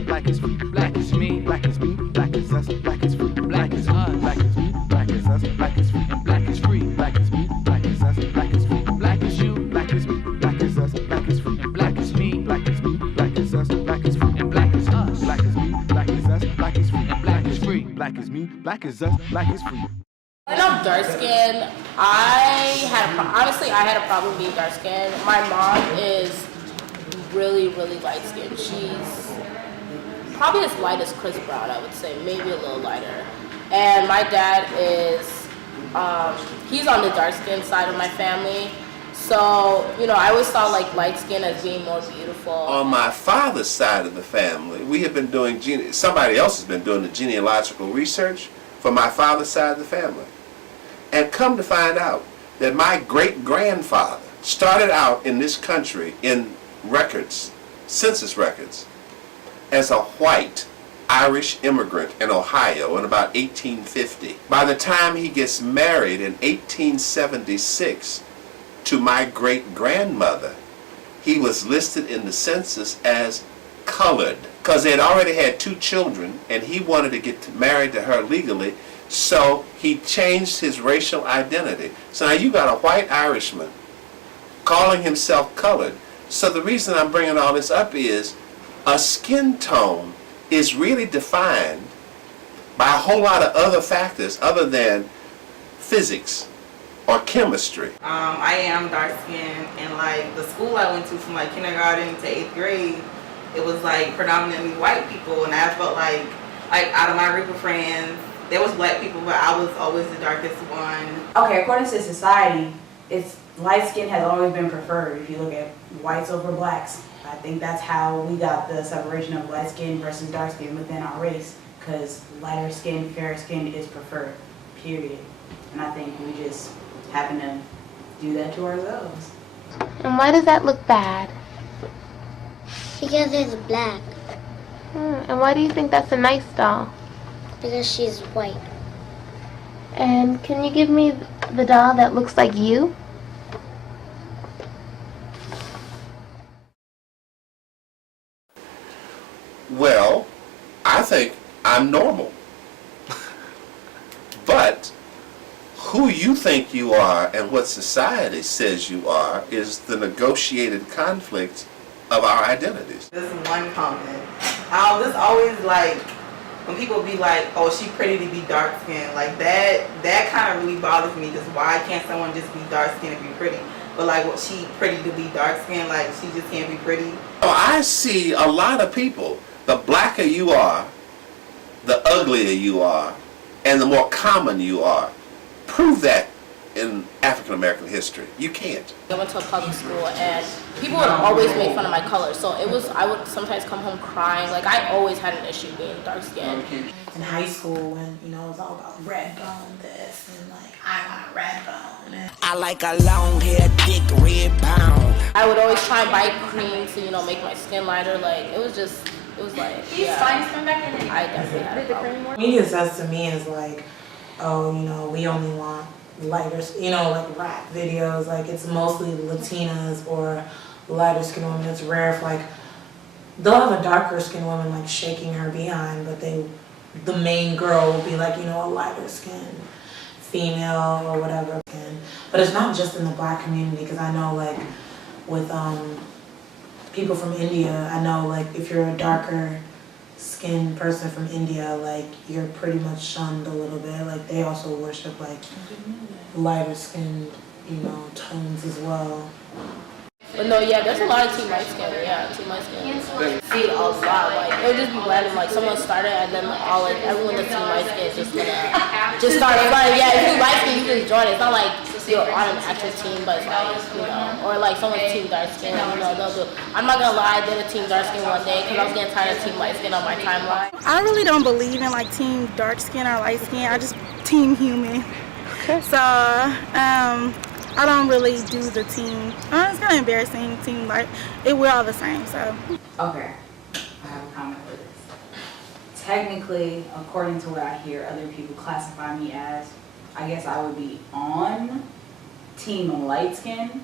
black is free, black is me, black is me, black is us, black is free, black is us, black is me, black is us, black is free, and black is free, black is me, black is us, black is free, black is you, black is me, black is us, black is free, and black is me, black is me, black is us, black is free, and black is us, black is me, black is us, black is free, and black is free, black is me, black is us, black is free. When I'm dark skinned, honestly, I had a problem being dark skinned. My mom is really, really light skinned. She's probably as light as Chris Brown, I would say, maybe a little lighter. And my dad is, he's on the dark skin side of my family. So, you know, I always saw like light skin as being more beautiful. On my father's side of the family, we have been doing, somebody else has been doing the genealogical research for my father's side of the family. And come to find out that my great-grandfather started out in this country in records, census records, as a white Irish immigrant in Ohio in about 1850. By the time he gets married in 1876 to my great-grandmother, he was listed in the census as colored because they had already had 2 children and he wanted to get married to her legally, so he changed his racial identity. So now you got a white Irishman calling himself colored. So the reason I'm bringing all this up is a skin tone is really defined by a whole lot of other factors other than physics or chemistry. I am dark skinned, and like the school I went to from like kindergarten to 8th grade, it was like predominantly white people, and I felt like out of my group of friends, there was black people, but I was always the darkest one. Okay, according to society, it's light skin has always been preferred. If you look at whites over blacks, I think that's how we got the separation of light skin versus dark skin within our race, because lighter skin, fairer skin is preferred, period. And I think we just happen to do that to ourselves. And why does that look bad? Because it's black. And why do you think that's a nice doll? Because she's white. And can you give me the doll that looks like you? Well, I think I'm normal. But who you think you are and what society says you are is the negotiated conflict of our identities. This one comment. This always like, when people be like, oh, she pretty to be dark skinned, like that kind of really bothers me, because why can't someone just be dark skinned and be pretty? But like, what, she pretty to be dark skinned, like she just can't be pretty? Oh, I see a lot of people, the blacker you are, the uglier you are, and the more common you are. Prove that in African American history. You can't. I went to a public school and people would always make fun of my color, so I would sometimes come home crying. Like, I always had an issue being dark skinned. In high school, when it was all about red bone this and like I want a red bone. And I like a long hair, thick red bone. I would always try and buy cream to make my skin lighter. Like, it was like, yeah. I definitely had a problem. media says to me is like, oh, we only want lighter, like rap videos, like it's mostly Latinas or lighter skinned women. It's rare if like they'll have a darker skinned woman like shaking her behind, but the main girl will be like, a lighter skinned female or whatever. But it's not just in the black community, because I know like with people from India, I know like if you're a darker skinned person from India, like you're pretty much shunned a little bit. Like they also worship like lighter skinned, tones as well. But no, yeah, there's a lot of team light skin. Yeah, team light skin. See it a lot. Like, it would just be random. Like, someone started and then everyone that's team light skin is just gonna just start running. Yeah, if you light skin, you just join it. It's not like you're on an actual team, but it's like, or like someone's team dark skin. They'll do. I'm not gonna lie, I did a team dark skin one day because I was getting tired of team light skin on my timeline. I really don't believe in like team dark skin or light skin. I just team human. Okay. So I don't really do the team. It's kind of embarrassing. Team light, we're all the same. So. Okay, I have a comment for this. Technically, according to what I hear other people classify me as, I guess I would be on team light skin,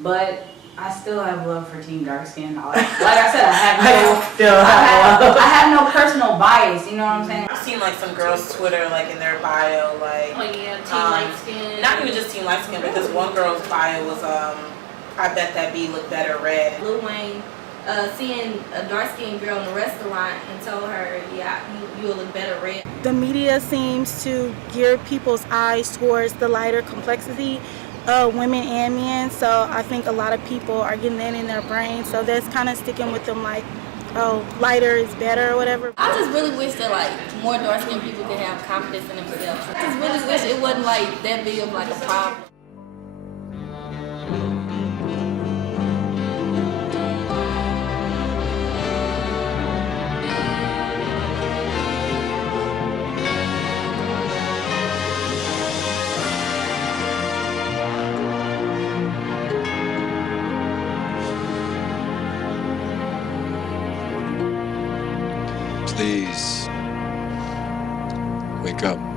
but I still have love for Team Dark Skin. Like I said, I have I I have no personal bias. You know what I'm saying? I've seen like some girls' Twitter, like in their bio, like Oh yeah, Team Light Skin. not even just Team Light Skin, but this one girl's bio was I bet that B look better red. Lil Wayne seeing a dark-skinned girl in a restaurant and told her, yeah, you'll look better red. The media seems to gear people's eyes towards the lighter complexity of women and men, so I think a lot of people are getting that in their brain, so that's kind of sticking with them like, oh, lighter is better or whatever. I just really wish that like more dark-skinned people could have confidence in themselves. I just really wish it wasn't like that big of like a problem. Please wake up.